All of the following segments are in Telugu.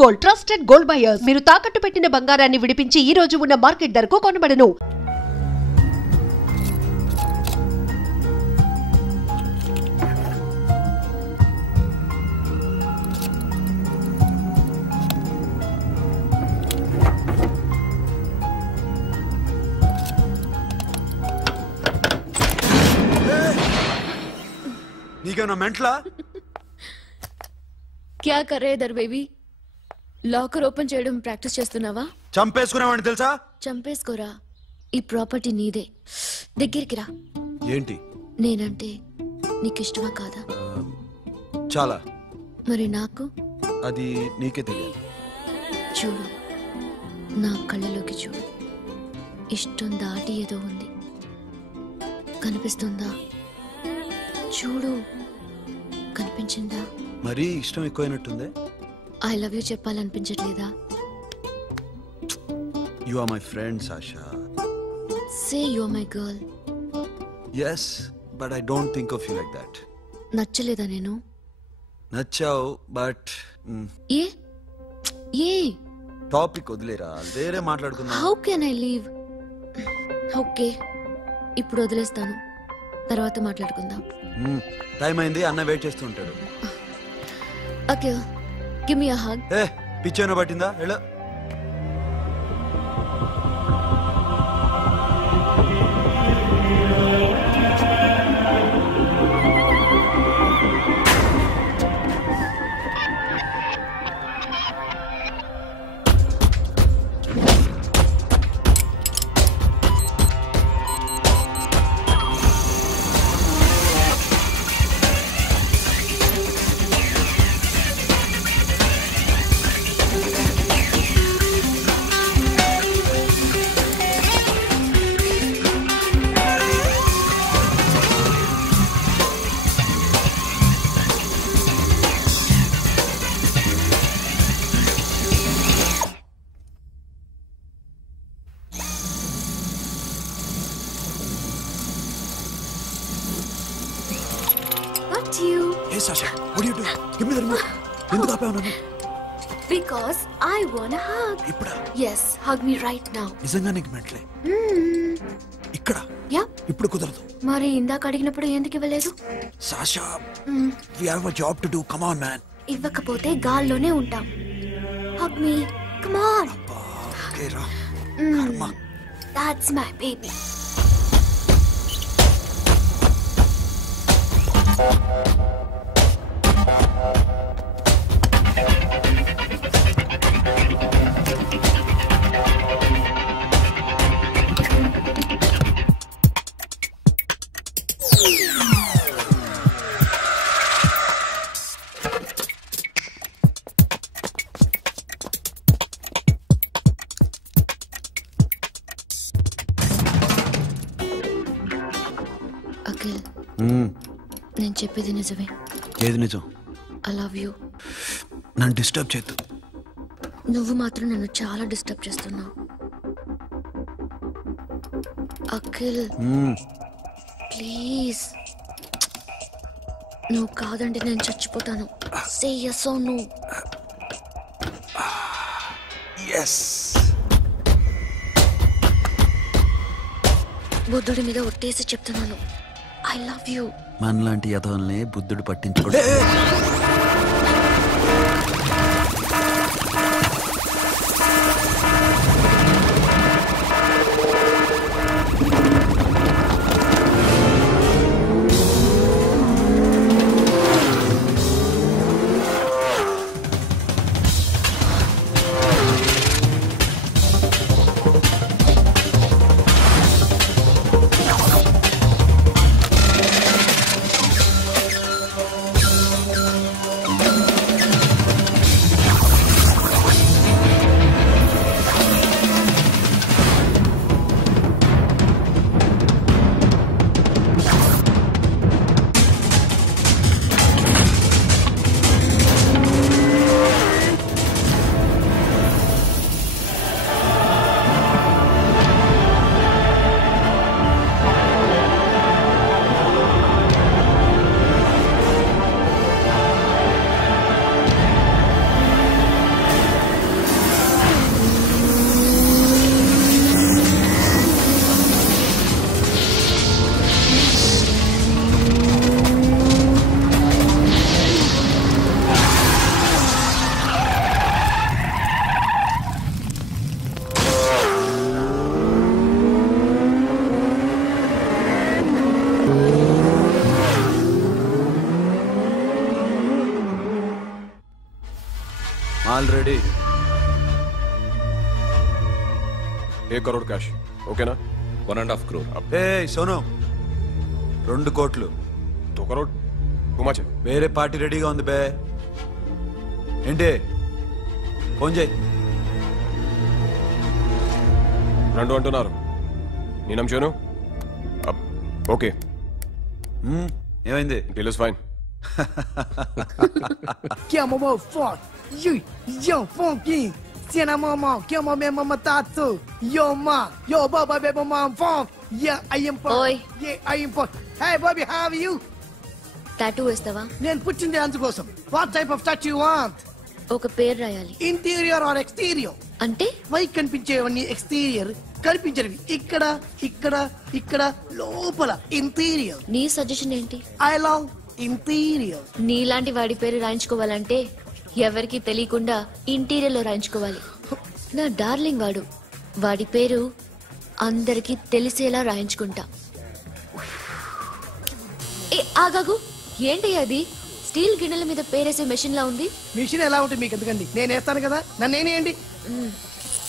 Gold, trusted gold buyers. మీరు తాకట్టు పెట్టిన బంగారాన్ని విడిపించి ఈ రోజు ఉన్న మార్కెట్ ధరకు కొనబడను. నీకేమన్నా మెంట్లా? క్యా కర్ రే ఇధర్ బేబీ? లాకర్ ఓపెన్ చేయడం ప్రాక్టీస్ చేస్తున్నావా? చంపేసుకున్నావని తెలుసా? చంపేసుకోరా, ఈ ప్రాపర్టీ నీదే. దగ్గరికి రా. ఏంటి? నేనంటే నీకు ఇష్టమా కాదా? చాలా. మరి నాకు? అది నీకే తెలియాలి. చూడు, నా కళ్ళలోకి చూడు. ఇష్టం దాటి ఏదో ఉంది, కనిపిస్తుందా? చూడు, కనిపించిందా? మరీ ఇష్టం ఎక్కువైనట్టుందే. ఐ లవ్ యూ చెప్పాలనిపించట్లేదా? You are my friend Sasha. Say you are my girl. Yes, but I don't think of you like that. నచ్చలేదా నేను? నచ్చావు, బట్ ఏ ఏ టాపిక్ వదిలేరా, వేరే మాట్లాడుకుందాం. How can I leave? Okay, ఇప్పుడు వదిలేస్తాను, తర్వాత మాట్లాడుకుందాం. టైం అయింది, అన్న వెయిట్ చేస్తూ ఉంటాడు. Okay, give me a hug. ఏ పిచ్చేనా పట్టిందా? వెళ్ళు. Hey Sasha, what are you doing? Give me the remote. ఎందుకు ఆపావు నన్ను? Because I want a hug. ఇప్పుడా? Yes, hug me right now. నిజంగా నీకు మెంట్లే? ఇక్కడ? యా. ఇప్పుడు కుదరదు. మరి ఇందాక అడిగినప్పుడు ఎందుకు ఇవ్వలేదు? Sasha, we have a job to do. Come on, man. ఇవ్వకపోతే గాల్లోనే ఉంటాం. Hug me. Come on. Okay, రా. కర్మ. That's my baby. అఖిల్, నేను చెప్పేది నిజమే. ఏది నిజం? I love you. నన్ను డిస్టర్బ్ చేయొద్దు. నువ్వు మాత్రం నన్ను చాలా డిస్టర్బ్ చేస్తున్నావు. అఖిల్ ప్లీజ్, నువ్వు కాదంటే నేను చచ్చిపోతాను. సే yes or no. yes. బుద్ధుడి మీద ఒట్టేసి చెప్తున్నాను, ఐ లవ్ యూ. మనలాంటి యథోల్ని బుద్ధుడు పట్టించుకోడు. Already 1 crore cash. ఓకేనా? 1.5 crore. ఏ సోను 2 కోట్లు 2 crore. Too much. వేరే పార్టీ రెడీగా ఉంది బే. ఏంటి ఫోన్ చేయి. 2 అంటున్నారు. నేను నమ్మాను. ఓకే. ఏమైంది? Deal is fine. Que é mamão forte. Yo, funky. Cena mamão, que é mamão mamão tato. Yo, ma. Yo, baba, baby, mom, funk. Yeah, I am funk. Oi. Yeah, I am funk. Hey, Bobby, how are you? Tattoo వేస్తావా? నేను పుట్టింది అందుకోసం. What type of tattoo you want? ఒక పేరు రాయాలి. Interior or exterior? అంటే పై కనిపించేవన్నీ ఎక్స్టీరియర్, కనిపించేవి ఇక్కడ ఇక్కడ ఇక్కడ లోపల ఇంటీరియర్. నీ సజెషన్ ఏంటి? I love interior. నీలాంటి వాడి పేరు రాయించుకోవాలంటే ఎవరికి తెలియకుండా ఇంటీరియర్ లో రాయించుకోవాలి. నా డార్లింగ్ వాడు. వాడి పేరు అందరికి తెలిసేలా రాయించుకుంటా. ఏ ఆగాగు, ఏంటి అది? స్టీల్ గిన్నెల మీద పేరేసే మెషిన్ లా ఉంది. మిషన్ ఎలా ఉంటుంది మీకు ఎందుకండి? నేను వేస్తాను కదా, నన్ను నేనేయండి.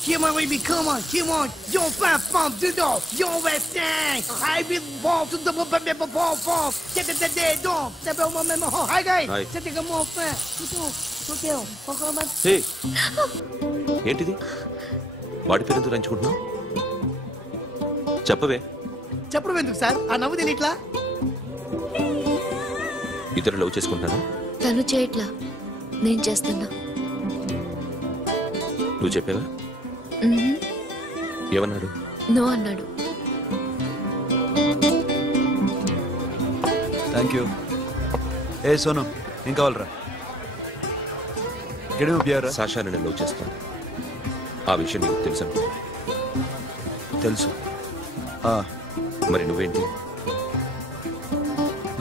Come on, baby, come on, come on. Yo, fat pump, do do. Yo, West End. I will walk to the ball. Get the day, don't. The bell, mama. Hi, guys. Hi. Set the more fat. Okay, హే, ఏంటిది? వాడి పేరు ఎందుకు రంచుకుంటున్నావు? చెప్పవే. చెప్పడం ఎందుకు సార్? ఆ నవ్వు తెలియట్లా? ఇద్దరు లవ్ చేసుకుంటారా? తను చేయట్లా, నేను చేస్తున్నా. నువ్వు చెప్పావా? ఏమన్నాడు? నో అన్నాడు. Thank you. ఏ సోను ఏం కావాలరా? ఎక్కడ పంపారా? సాషా నేను లవ్ చేస్తాను. ఆ విషయం నీకు తెలుసు అనుకో. తెలుసు. మరి నువ్వేంటి?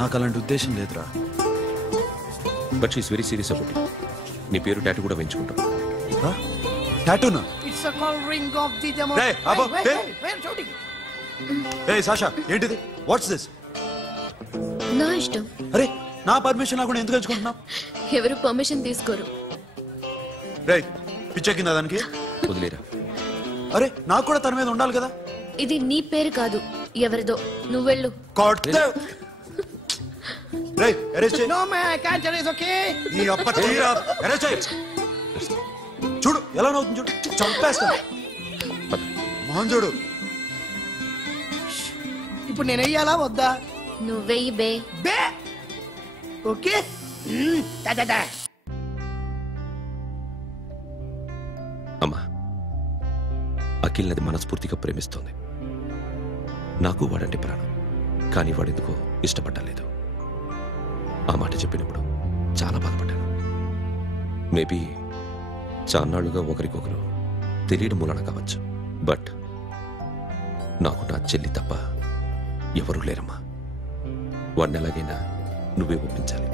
నాకు అలాంటి ఉద్దేశం లేదురా. But she's very serious about it. నీ పేరు టాటూ కూడా పెంచుకుంటాం. టాటూనా? It's a call ring of the demo. Hey, Abba, hey. Where shooting? ఏ సాషా ఏంటిది? What's this? నా ఇష్టం. అరే నా పర్మిషన్ లేకుండా ఎందుకు ఎంచుకుంటున్నావు? ఎవరు పర్మిషన్ తీసుకోరు. రే పిచ్చెక్కిందా దానికి? వదిలేరా. అరే నాకు కూడా తన మీద ఉండాలి కదా. ఇది నీ పేరు కాదు, ఎవరిదో. నువ్వెళ్ళు. రేయ్ అరెస్ట్ చేయి. No man, I can't tell it's okay. నీ అప్ప తీరా అరెస్ట్ చేయి. చూడు ఎలా నవ్వుతుంది చూడు. చంపేస్తా. మోహన్ చూడు. ఇప్పుడు నేను వెయ్యాలా వద్దా? నువ్వెయ్యి బే. బే ఓకే. దా అమ్మా, అఖిల్ నది మనస్ఫూర్తిగా ప్రేమిస్తోంది. నాకు వాడంటే ప్రాణం. కానీ వాడెందుకో ఇష్టపడలేదు. ఆ మాట చెప్పినప్పుడు చాలా బాధపడ్డాను. మేబీ చాన్నాళ్ళుగా ఒకరికొకరు తెలియడం మూలన కావచ్చు. బట్ నాకు నా చెల్లి తప్ప ఎవరూ లేరమ్మా. వాడిని ఎలాగైనా నువ్వే ఒప్పించాలి.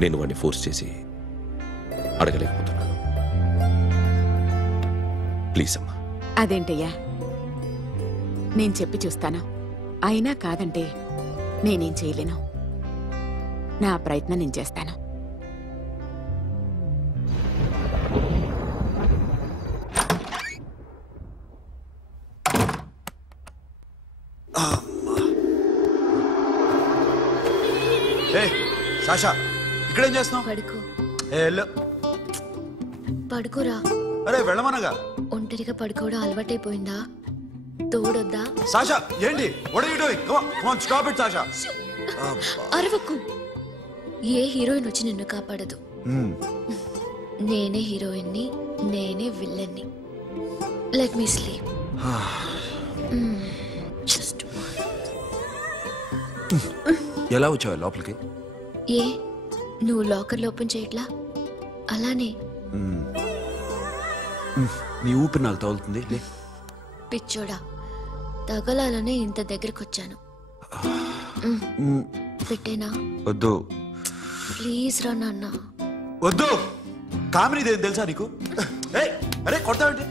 నేను వాడిని ఫోర్స్ చేసి అడగలేకపోతున్నాను. ప్లీజ్ అమ్మా. అదేంటయ్యా, నేను చెప్పి చూస్తాను. అయినా కాదంటే నేనేం చేయలేను. నా ప్రయత్నం నేను చేస్తాను. సాషా ఇక్కడేం చేస్తున్నావు? పడుకో. పడుకోరా. అరే వెళ్ళమనగా. ఒంటరిగా పడుకోవడం అలవాటైపోయిందా? తోడొద్దా? సాషా ఏంటి? What are you doing? Come on, stop it, Sasha. అరవకు. ఏ హీరోయిన్ వచ్చి నిన్ను కాపాడదు. నేనే హీరోయిన్ని, నేనే విల్లన్ని. Let me sleep. జస్ట్ ఎలా వచ్చావు లోపలికి? ఏ నువ్వు లాకర్ ఓపెన్ చేయట్లా? అలానే. నీ ఊపిరి నాకు తగులుతుంది. పిచ్చోడా, తగలాలనే ఇంత దగ్గరకొచ్చాను. పెట్టేనా? వద్దు ప్లీజ్ రా నాన్న. వద్దు. కామినీదేం తెలుసా నీకు? అరే కొడతావేంటి?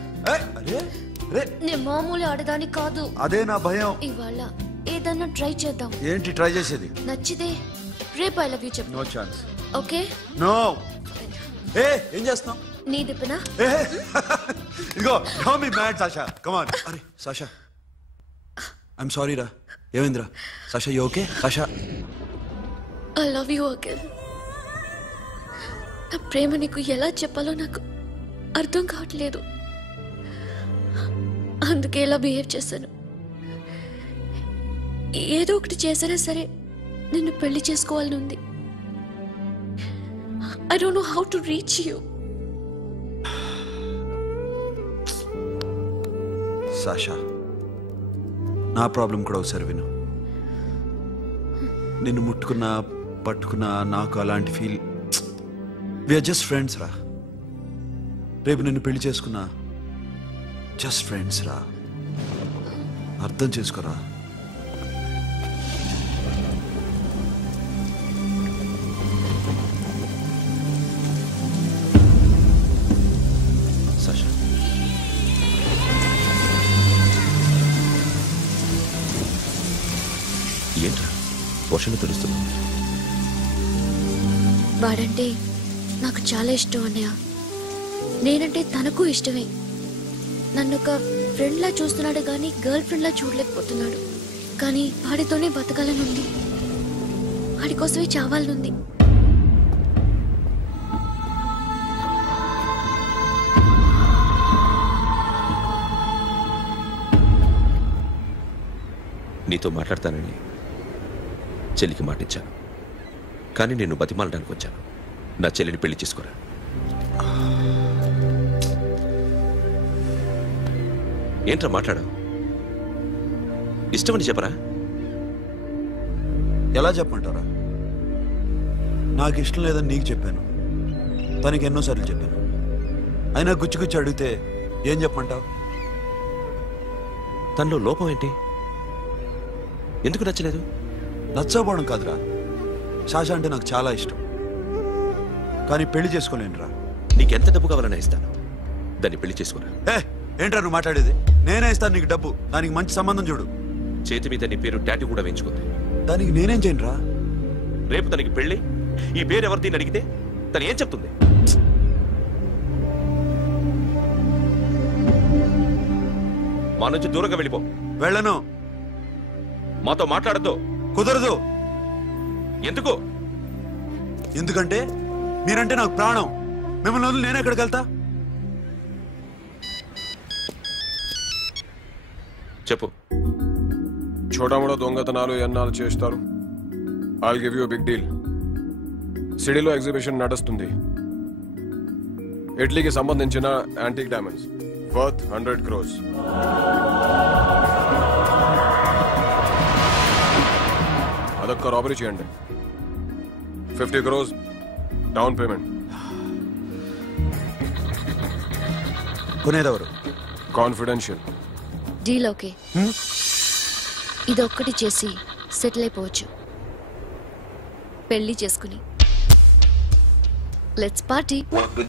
నేను మామూలు ఆడదాని కాదు. అదే నా భయం. ఇవాళ ఏదన్నా ట్రై చేద్దాం. ఏంటి ట్రై చేసేది? నచ్చితే రేపు ఐ లవ్ యూ చెప్పు. No chance. ఓకే? నో. ఏం చేస్తున్నావు? నీ దిప్పనా? ఇదిగో don't be mad Sasha, come on. అరే సాషా, ఐఎమ్ సారీ రా. ఏమైందిరా Sasha? You okay Sasha? I love you again. నా ప్రేమ నీకు ఎలా చెప్పాలో నాకు అర్థం కావట్లేదు. అందుకే ఇలా బిహేవ్ చేశాను. ఏదో ఒకటి చేసినా సరే నిన్ను పెళ్లి చేసుకోవాలని ఉంది. I don't know how to reach you. Sasha, నా ప్రాబ్లం కూడా ఒకసారి విను. నిన్ను ముట్టుకున్నా పట్టుకున్నా నాకు అలాంటి ఫీల్. వీఆర్ జస్ట్ ఫ్రెండ్స్ రా. రేపు నిన్ను పెళ్లి చేసుకున్నా జస్ట్ ఫ్రెండ్స్ రా. అర్థం చేసుకోరా. సాషా, ఏంట్రా వర్షంలో తెలుస్తున్నా? వాడంటే నాకు చాలా ఇష్టం అన్నయ్య. నేనంటే తనకు ఇష్టమే. నన్ను ఒక ఫ్రెండ్లా చూస్తున్నాడు కానీ గర్ల్ ఫ్రెండ్లా చూడలేకపోతున్నాడు. కానీ వాడితోనే బతకాలనుంది, వాడి కోసమే చావాలనుంది. నీతో మాట్లాడతానని చెల్లికి మాటిచ్చాను, కానీ నేను బతిమాలడానికి వచ్చాను. నా చెల్లిని పెళ్లి చేసుకోరా. ఏంట్రా మాట్లాడావు? ఇష్టమని చెప్పరా? ఎలా చెప్పమంటారా? నాకు ఇష్టం లేదని నీకు చెప్పాను, తనకి ఎన్నోసార్లు చెప్పాను. అయినా గుచ్చి గుచ్చి అడిగితే ఏం చెప్పమంటావు? తనలో లోపం ఏంటి? ఎందుకు నచ్చలేదు? నచ్చకపోవడం కాదురా, సాషా అంటే నాకు చాలా ఇష్టం, కానీ పెళ్లి చేసుకోలేనురా. నీకెంత డబ్బు కావాలన్నా ఇస్తాను, దాన్ని పెళ్లి చేసుకోరా. ఏంట్రా నువ్వు మాట్లాడేది? నేనే ఇస్తాను నీకు డబ్బు, దానికి మంచి సంబంధం చూడు. చేతి మీద నీ పేరు టాటూ కూడా వేయించుకుంది. దానికి నేనేం చేయనురా? రేపు తనకి పెళ్లి, ఈ పేరు ఎవరిది అడిగితే తను ఏం చెప్తుంది? మా నుంచి దూరంగా వెళ్ళిపో. వెళ్ళను. మాతో మాట్లాడద్దు. కుదరదు. ఎందుకు? ఎందుకంటే మీరంటే నాకు ప్రాణం. మిమ్మల్ని వదిలి నేను ఎక్కడికి వెళ్తా? చెప్పు. చోటామోటా దొంగతనాలు ఎన్నాళ్ళు చేస్తారు? I'll give you big deal. సిటీలో ఎగ్జిబిషన్ నడుస్తుంది. ఇటలీకి సంబంధించిన యాంటిక్ డైమండ్స్ వర్త్ 100 crores. అదొక్క రాబరీ చేయండి. 50 crores డౌన్ పేమెంట్. కొనేదెవరు? కాన్ఫిడెన్షియల్. Deal okay. ఇదొక్కటి చేసి సెటిల్ అయిపోవచ్చు. పెళ్లి చేసుకుని లెట్స్ పార్టీ.